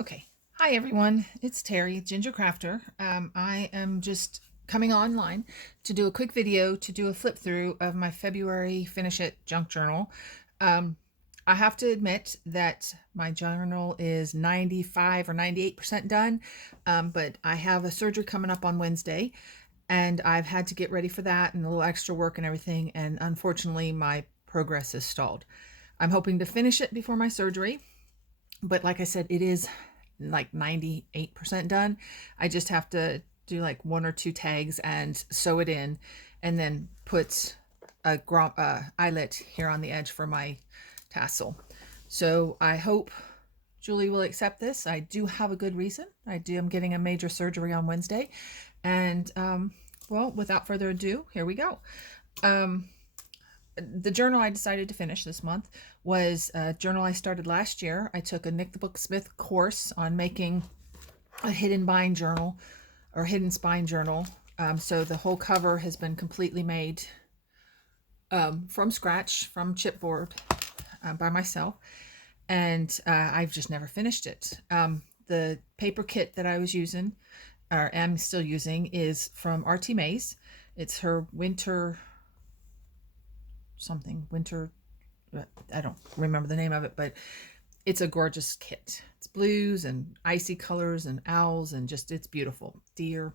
Okay. Hi, everyone. It's Terry, Ginger Crafter. I am just coming online to do a quick video to do a flip through of my February Finish It junk journal. I have to admit that my journal is 95 or 98% done, but I have a surgery coming up on Wednesday, and I've had to get ready for that and a little extra work and everything, and unfortunately my progress is stalled. I'm hoping to finish it before my surgery, but like I said, it is like 98% done. I just have to do like one or two tags and sew it in, and then put a eyelet here on the edge for my tassel. So I hope Julie will accept this. I do have a good reason. I'm getting a major surgery on Wednesday, and well, without further ado, here we go. The journal I decided to finish this month was a journal I started last year. I took a Nik the Booksmith course on making a hidden bind journal or hidden spine journal. So the whole cover has been completely made from scratch, from chipboard, by myself, and I've just never finished it. The paper kit that I was using, or am still using, is from artymaze. It's her winter something, I don't remember the name of it, but it's a gorgeous kit. It's blues and icy colors and owls, and just, it's beautiful. Deer.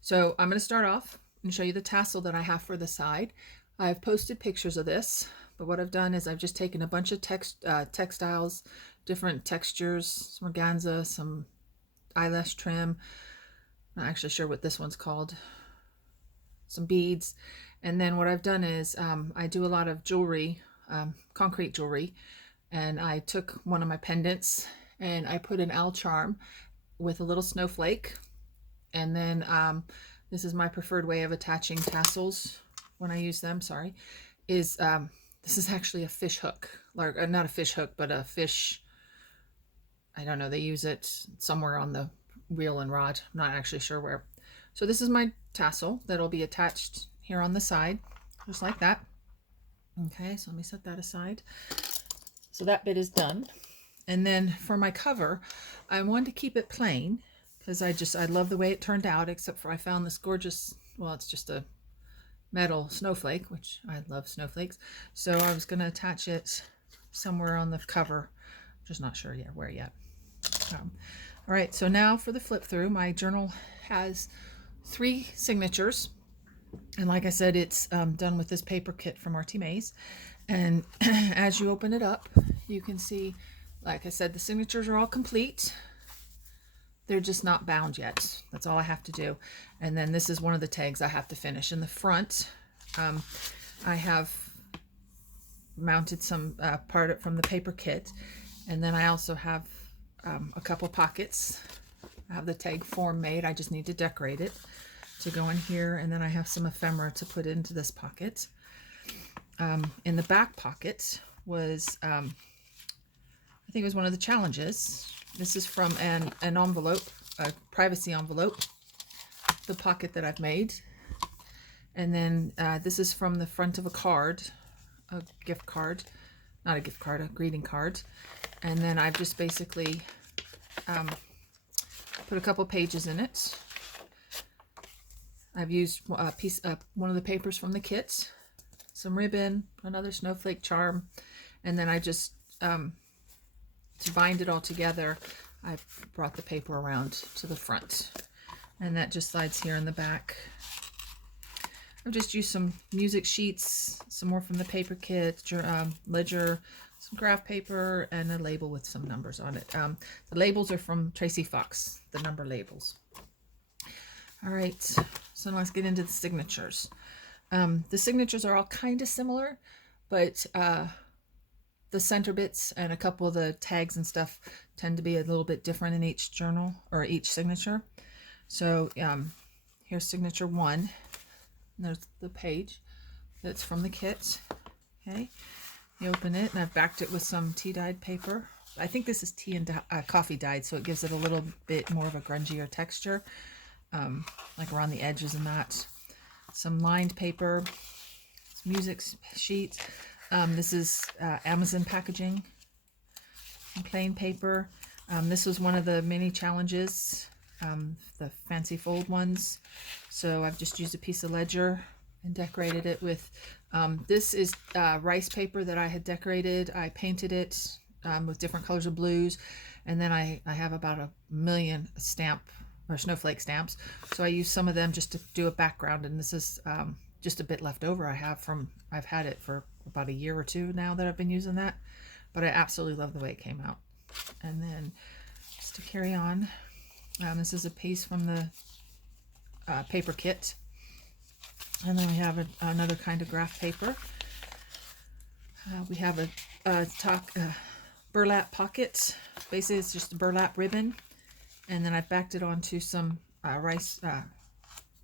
So I'm going to start off and show you the tassel that I have for the side. I've posted pictures of this, but what I've done is I've just taken a bunch of textiles, different textures, some organza, some eyelash trim. I'm not actually sure what this one's called. Some beads. And then what I've done is I do a lot of jewelry, concrete jewelry, and I took one of my pendants and I put an owl charm with a little snowflake, and then this is my preferred way of attaching tassels when I use them, sorry, is this is actually a fish hook, or not a fish hook, but a fish, I don't know, they use it somewhere on the reel and rod, I'm not actually sure where. So this is my tassel that'll be attached here on the side, just like that. Okay, so let me set that aside. So that bit is done. And then for my cover, I wanted to keep it plain because I love the way it turned out, except for I found this gorgeous, well, it's just a metal snowflake, which I love snowflakes. So I was going to attach it somewhere on the cover. Just not sure yet where yet. All right, so now for the flip through. My journal has 3 signatures, and like I said, it's done with this paper kit from artymaze. And as you open it up, you can see, like I said, the signatures are all complete. They're just not bound yet. That's all I have to do. And then this is one of the tags I have to finish. In the front, I have mounted some part from the paper kit, and then I also have a couple pockets. I have the tag form made. I just need to decorate it to go in here, and then I have some ephemera to put into this pocket. In the back pocket was, I think it was one of the challenges. This is from an envelope, a privacy envelope, the pocket that I've made. And then this is from the front of a card, a gift card, not a gift card, a greeting card. And then I've just basically put a couple pages in it. I've used one of the papers from the kit, some ribbon, another snowflake charm, and then I just, to bind it all together, I brought the paper around to the front, and that just slides here in the back. I've just used some music sheets, some more from the paper kit, ledger, some graph paper, and a label with some numbers on it. The labels are from Tracy Fox, the number labels. All right, so now let's get into the signatures. The signatures are all kind of similar, but the center bits and a couple of the tags and stuff tend to be a little bit different in each journal or each signature. So here's signature 1. There's the page that's from the kit. Okay, you open it, and I've backed it with some tea dyed paper. I think this is tea and coffee dyed, so it gives it a little bit more of a grungier texture, like around the edges and that. Some lined paper, some music sheet. This is Amazon packaging, some plain paper. This was one of the mini challenges, the fancy fold ones. So I've just used a piece of ledger and decorated it with, this is rice paper that I had decorated. I painted it with different colors of blues, and then I have about 1 million stamp or snowflake stamps. So I used some of them just to do a background, and this is just a bit left over I have from, I've had it for about a year or two now that I've been using that, but I absolutely love the way it came out. And then just to carry on, this is a piece from the paper kit. And then we have another kind of graph paper. We have a burlap pocket. Basically, it's just a burlap ribbon. And then I backed it onto some rice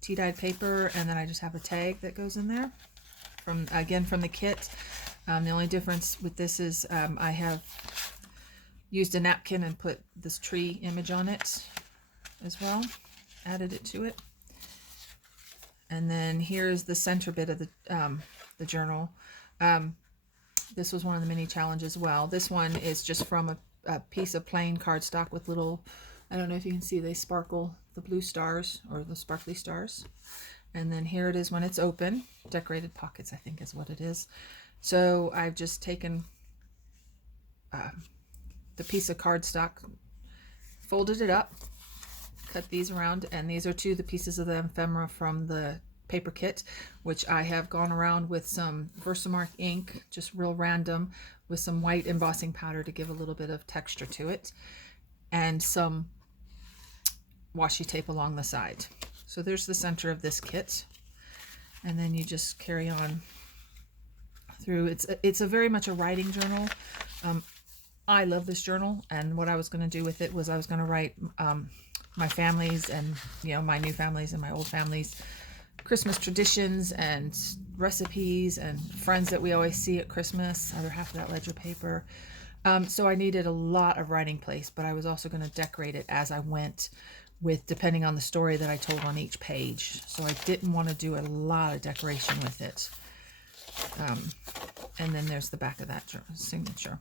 tea-dyed paper. And then I just have a tag that goes in there, again from the kit. The only difference with this is I have used a napkin and put this tree image on it as well. Added it to it. And then here's the center bit of the journal. This was one of the mini challenges as well. This one is just from a piece of plain cardstock with little, I don't know if you can see, they sparkle, the blue stars or the sparkly stars. And then here it is when it's open. Decorated pockets, I think is what it is. So I've just taken the piece of cardstock, folded it up, cut these around, and these are two of the pieces of the ephemera from the paper kit, which I have gone around with some Versamark ink, just real random, with some white embossing powder to give a little bit of texture to it, and some washi tape along the side. So there's the center of this kit, and then you just carry on through. It's a very much a writing journal. I love this journal, and what I was going to do with it was I was going to write my families and, you know, my new families and my old families, Christmas traditions and recipes and friends that we always see at Christmas, other half of that ledger paper. So I needed a lot of writing place, but I was also going to decorate it as I went, with depending on the story that I told on each page. So I didn't want to do a lot of decoration with it. And then there's the back of that signature.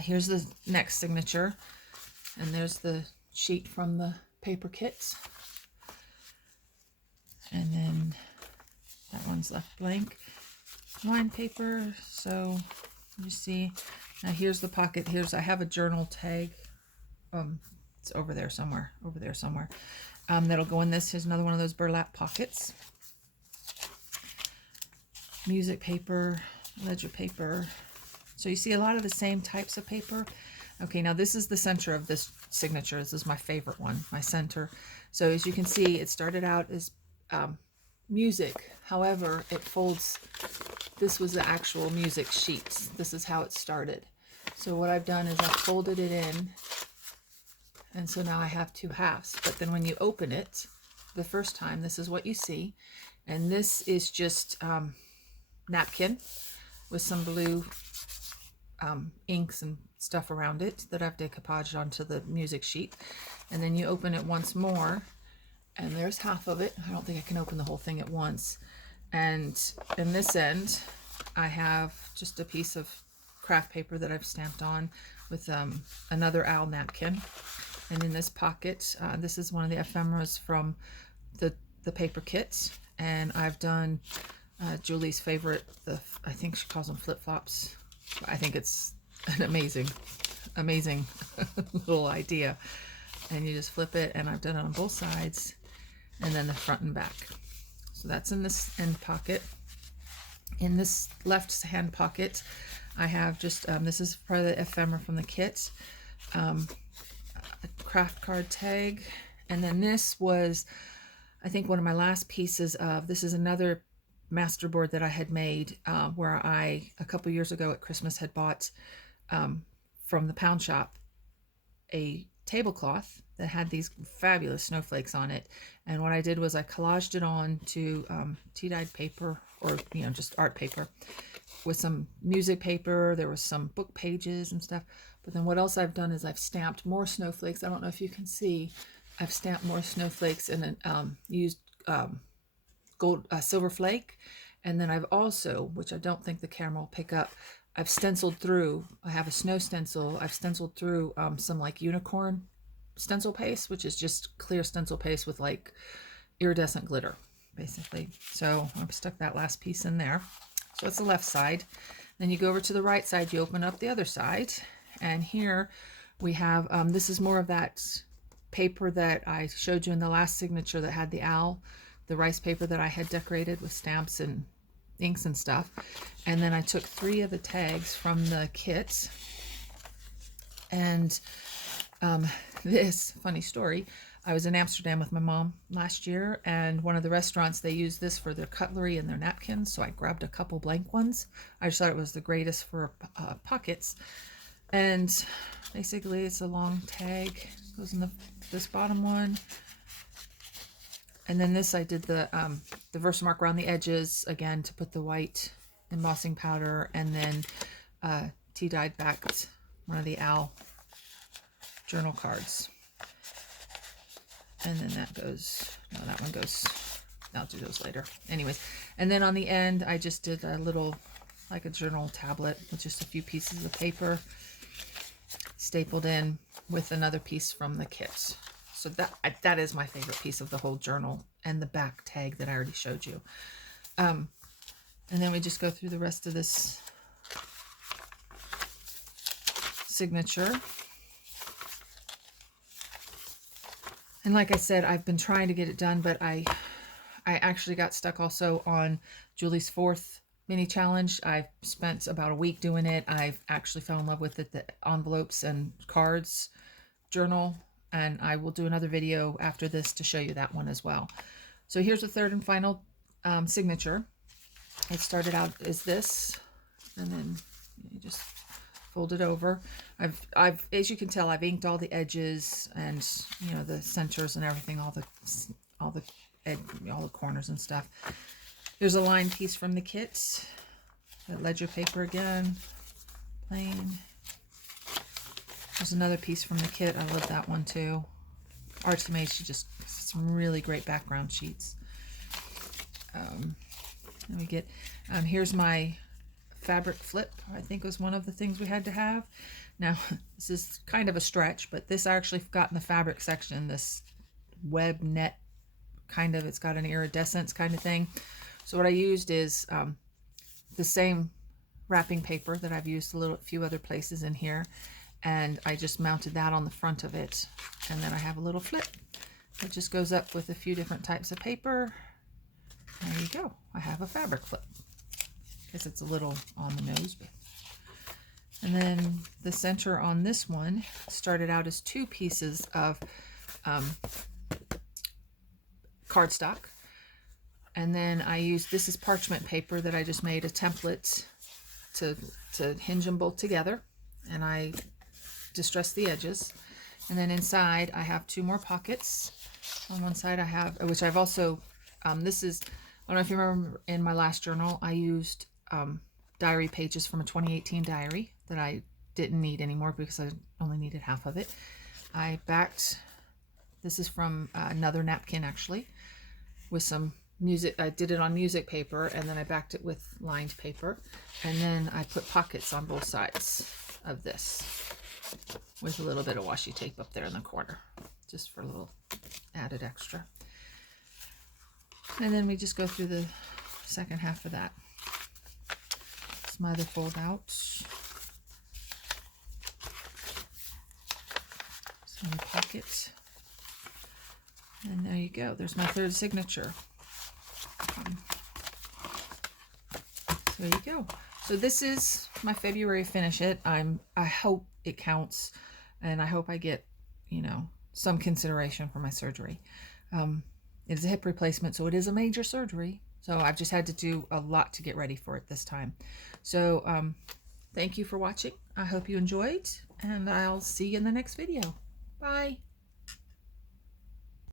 Here's the next signature, and there's the sheet from the paper kits. And then that one's left blank. Line paper, so you see, now here's the pocket. I have a journal tag. It's over there somewhere, that'll go in this. Here's another one of those burlap pockets. Music paper, ledger paper. So you see a lot of the same types of paper. Okay, now this is the center of this signature. This is my favorite one, my center. So as you can see, it started out as music. However, it folds. This was the actual music sheets. This is how it started. So what I've done is I've folded it in. And so now I have two halves. But then when you open it the first time, this is what you see. And this is just napkin with some blue inks and stuff around it that I've decoupaged onto the music sheet. And then you open it once more, and there's half of it. I don't think I can open the whole thing at once. And in this end, I have just a piece of craft paper that I've stamped on with another owl napkin. And in this pocket, this is one of the ephemeras from the paper kit. And I've done Julie's favorite, I think she calls them flip-flops. I think it's an amazing little idea. And you just flip it, and I've done it on both sides, and then the front and back. So that's in this end pocket. In this left hand pocket, I have just, this is part of the ephemera from the kit, a craft card tag. And then this was, I think, one of my last pieces of, this is another masterboard that I had made, where I, a couple years ago at Christmas, had bought from the pound shop a tablecloth that had these fabulous snowflakes on it. And what I did was I collaged it on to tea-dyed paper, or, you know, just art paper, with some music paper. There was some book pages and stuff. But then what else I've done is I've stamped more snowflakes. I don't know if you can see, I've stamped more snowflakes and used silver flake. And then I've also, which I don't think the camera will pick up, I've stenciled through, I have a snow stencil, I've stenciled through some like unicorn stencil paste, which is just clear stencil paste with like iridescent glitter, basically. So I've stuck that last piece in there. So that's the left side. Then you go over to the right side, you open up the other side, and here we have, this is more of that paper that I showed you in the last signature that had the owl, the rice paper that I had decorated with stamps and inks and stuff. And then I took 3 of the tags from the kit, and this funny story, I was in Amsterdam with my mom last year, and one of the restaurants, they use this for their cutlery and their napkins, so I grabbed a couple blank ones. I just thought it was the greatest for pockets. And basically it's a long tag, goes in this bottom one. And then this, I did the Versamark around the edges, again, to put the white embossing powder, and then tea dyed backed one of the owl journal cards. And then that goes, no, that one goes, I'll do those later. Anyways, and then on the end, I just did a little, like a journal tablet with just a few pieces of paper stapled in with another piece from the kit. So that is my favorite piece of the whole journal, and the back tag that I already showed you. And then we just go through the rest of this signature. And like I said, I've been trying to get it done, but I actually got stuck also on Julie's 4th mini challenge. I've spent about a week doing it. I've actually fell in love with it, the envelopes and cards journal, and I will do another video after this to show you that one as well. So here's the 3rd and final signature. It started out as this, and then you just fold it over. I've as you can tell, I've inked all the edges and, you know, the centers and everything, all the corners and stuff. There's a lined piece from the kit, that ledger paper again, plain. There's another piece from the kit. I love that one too. Artymaze, she just some really great background sheets. Then we get, here's my fabric flip. I think was one of the things we had to have. Now, this is kind of a stretch, but this I actually got in the fabric section, this web net kind of, it's got an iridescence kind of thing. So what I used is the same wrapping paper that I've used a few other places in here, and I just mounted that on the front of it, and then I have a little flip. It just goes up with a few different types of paper. There you go. I have a fabric flip. I guess it's a little on the nose, but. And then the center on this one started out as 2 pieces of cardstock. And then I used, this is parchment paper that I just made a template to hinge them both together. And I distressed the edges. And then inside I have 2 more pockets. On one side I have, which I've also, this is, I don't know if you remember in my last journal, I used diary pages from a 2018 diary that I didn't need anymore because I only needed half of it. I backed, this is from another napkin actually, with some music. I did it on music paper, and then I backed it with lined paper, and then I put pockets on both sides of this with a little bit of washi tape up there in the corner, just for a little added extra. And then we just go through the second half of that. It's my other fold out. Some pockets. And there you go. There's my 3rd signature. So there you go. So this is my February finish it. I hope it counts, and I hope I get, you know, some consideration for my surgery. It is a hip replacement, so it is a major surgery. So I've just had to do a lot to get ready for it this time. So thank you for watching. I hope you enjoyed, and I'll see you in the next video. Bye.